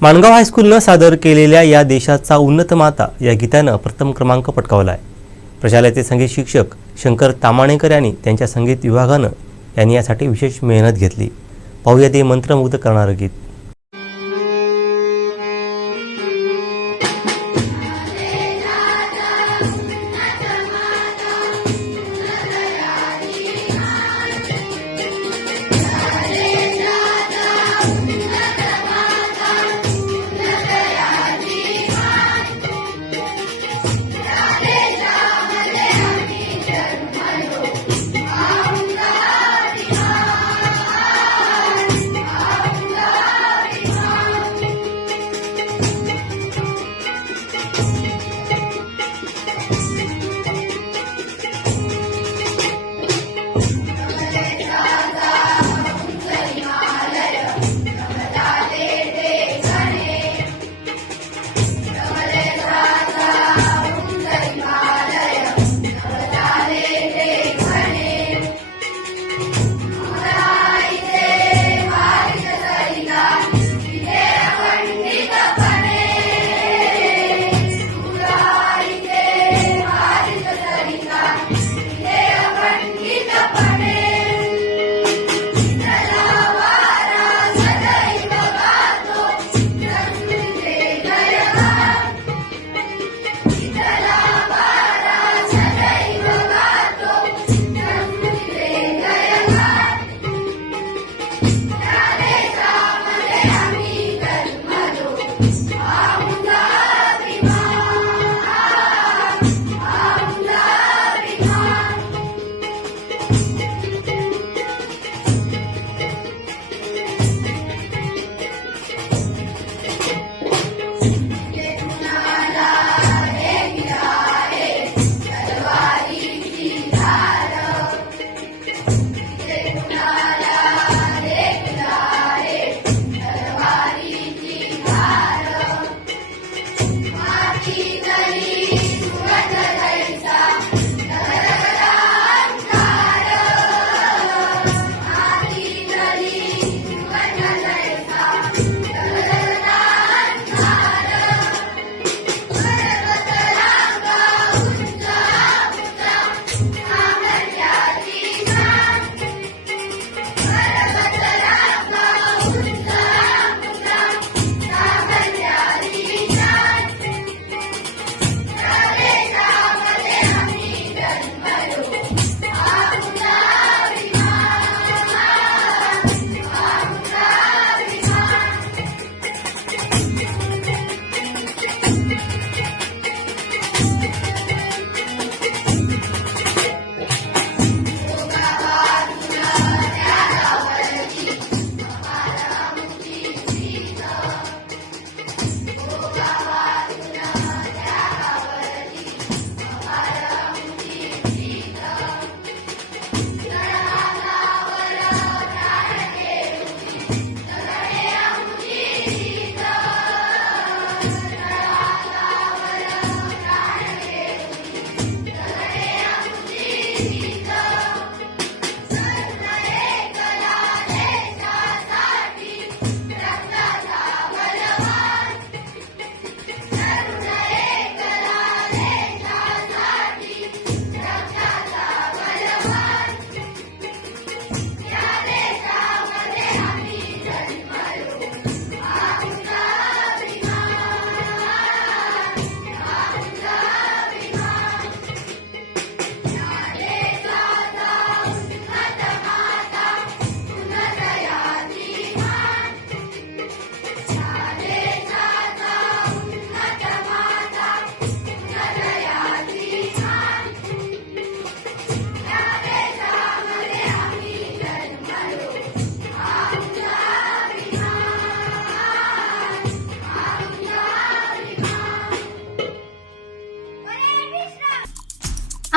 माणगाव हायस्कूलनं सादर केलेल्या या देशाचा उन्नत माता या गीतानं प्रथम क्रमांक पटकावला आहे प्रशालेचे संगीत शिक्षक शंकर तामाणेकर यांनी त्यांच्या संगीत विभागानं यांनी यासाठी विशेष मेहनत घेतली. पाहूया ते मंत्रमुग्ध करणारं गीत.